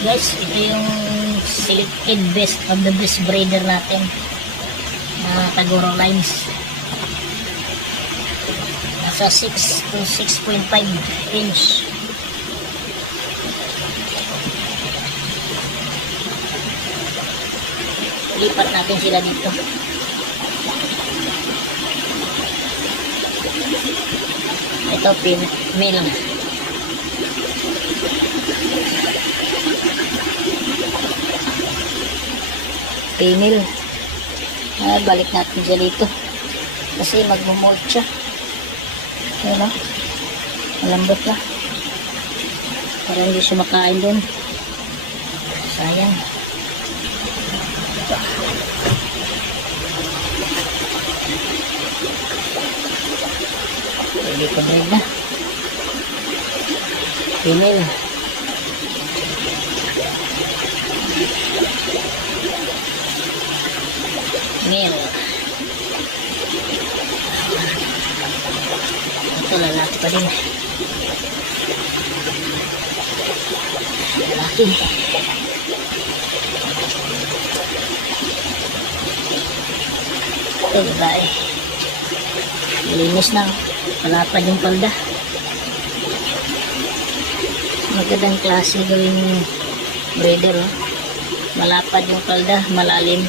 Guys, ito yung selected best of the best breeder natin na Tagoro lines. Nasa 6 to 6.5 inch. Lipat natin sila dito. Ito male. Female. Balik natin siya dito kasi magmumolt siya. Ayan o, malambot na para hindi siya makain doon, sayang. Pwede ko na female. Male. Ito lalaki pa din. Lalaki. Ito babae. Linis na. Palapad yung palda. Magandang klase gawing breeder. Oh. Malapad yung palda, malalim.